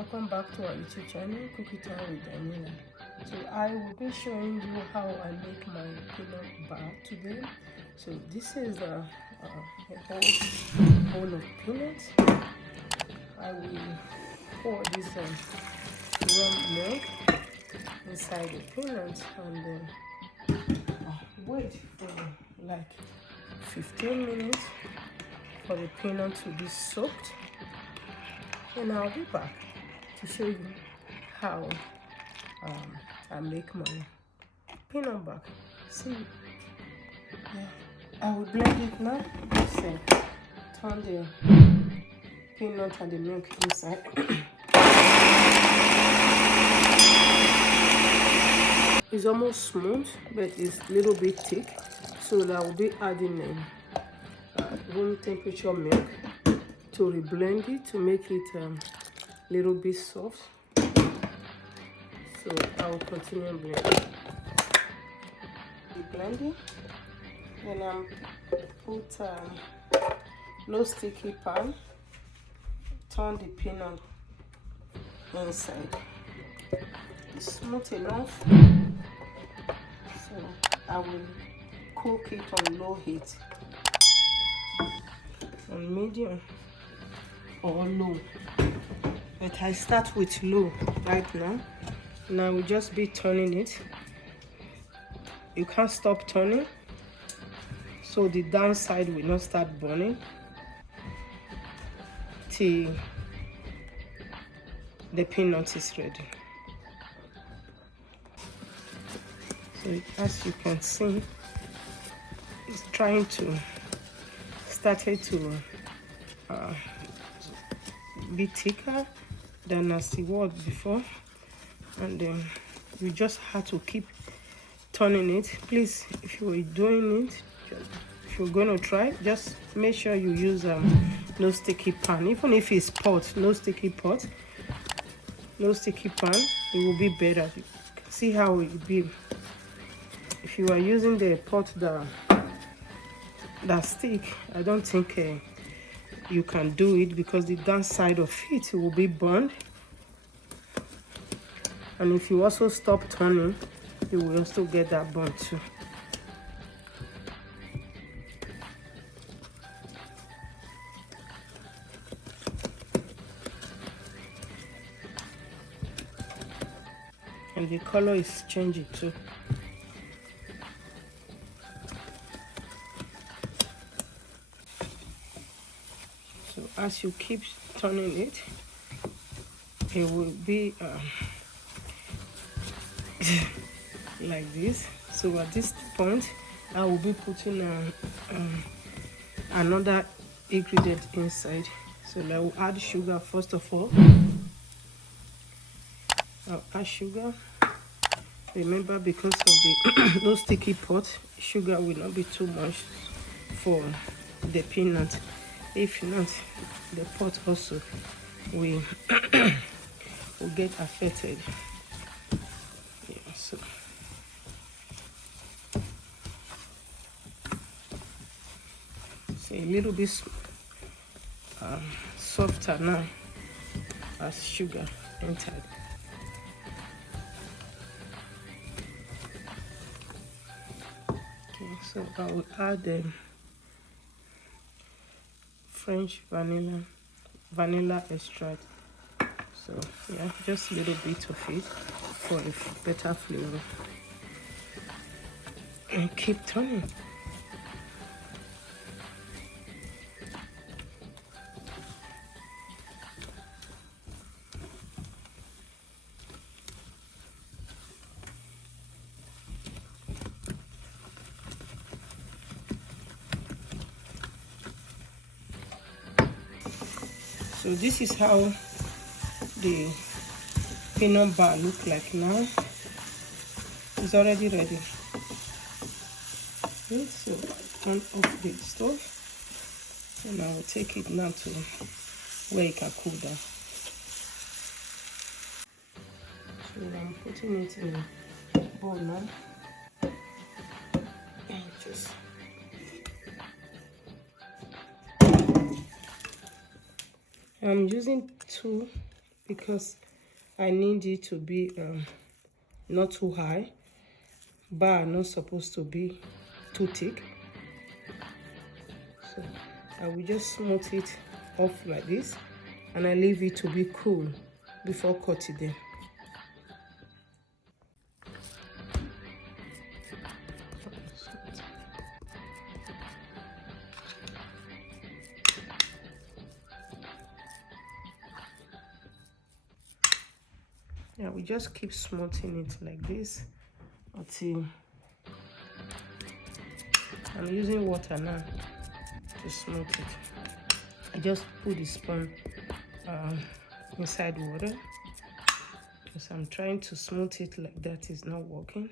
welcome back to our YouTube channel, Cookie Time with Daniela. So I will be showing you how I make my peanut bar today. So this is a whole bowl of peanuts. I will pour this warm milk inside the peanuts and then wait for like 15 minutes for the peanut to be soaked. And I'll be back to show you how I make my peanut bar. See, yeah, I will blend it now. Just turn the peanut and the milk inside. It's almost smooth, but it's a little bit thick, so I will be adding room temperature milk to reblend it to make it a little bit soft. So I will continue blending. Blending, then I'm put no sticky pan. Turn the peanut inside. It's smooth enough, so I will cook it on low heat, on medium or low, but I start with low right now. And I will just be turning it. You can't stop turning, so the downside will not start burning till the peanut is ready. So as you can see, it's trying to started to be thicker than as it was before, and then you just have to keep turning it. Please, if you're doing it, if you're going to try, just make sure you use no sticky pan. Even if it's pot, no sticky pot, no sticky pan, it will be better. You can see how it will be. If you are using the pot that stick, I don't think you can do it, because the downside of it will be burned. And if you also stop turning, you will also get that burn too. And the color is changing too. So as you keep turning it, it will be like this. So at this point, I will be putting another ingredient inside. So I will add sugar first of all. I'll add sugar. Remember, because of the no sticky pot, sugar will not be too much for the peanut. If not, the pot also will get affected. Yeah, so a little bit softer now as sugar entered. Okay, so I will add the French vanilla extract. So yeah, just a little bit of it for a better flavor. And keep turning. So this is how the peanut bar look like now. It's already ready. Okay, so turn off the stove, and I will take it now to where it can cool down. So I'm putting it in a bowl now, and just I'm using 2 because I need it to be not too high, but not supposed to be too thick. So I will just smooth it off like this, and I leave it to be cool before cutting them. Yeah, we just keep smoothing it like this until I'm using water now to smooth it. I just put the spoon inside water because I'm trying to smooth it like that is not working.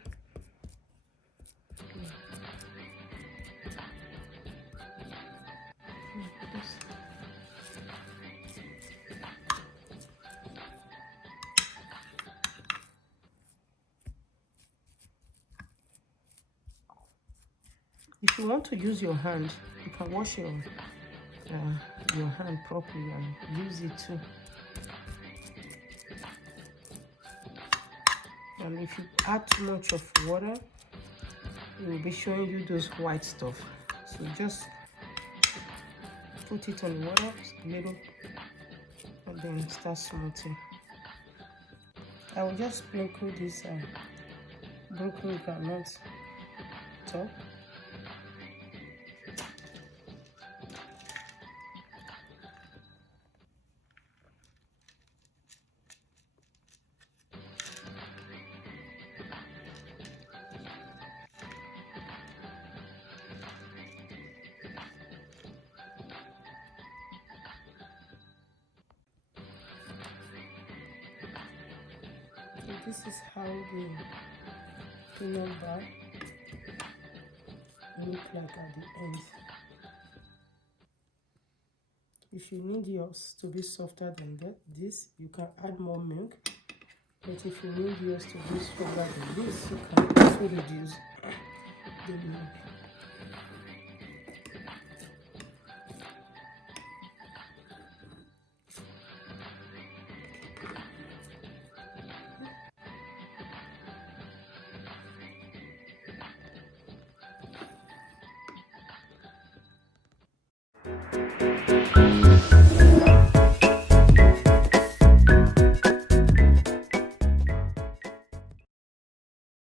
If you want to use your hand, you can wash your hand properly and use it too. And if you add too much of water, it will be showing you those white stuff. So just put it on the water a little and then start smoothing. I will just sprinkle this broken groundnut top. So this is how the peanut bar look like at the end. If you need yours to be softer than this, you can add more milk. But if you need yours to be stronger than this, you can also reduce the milk.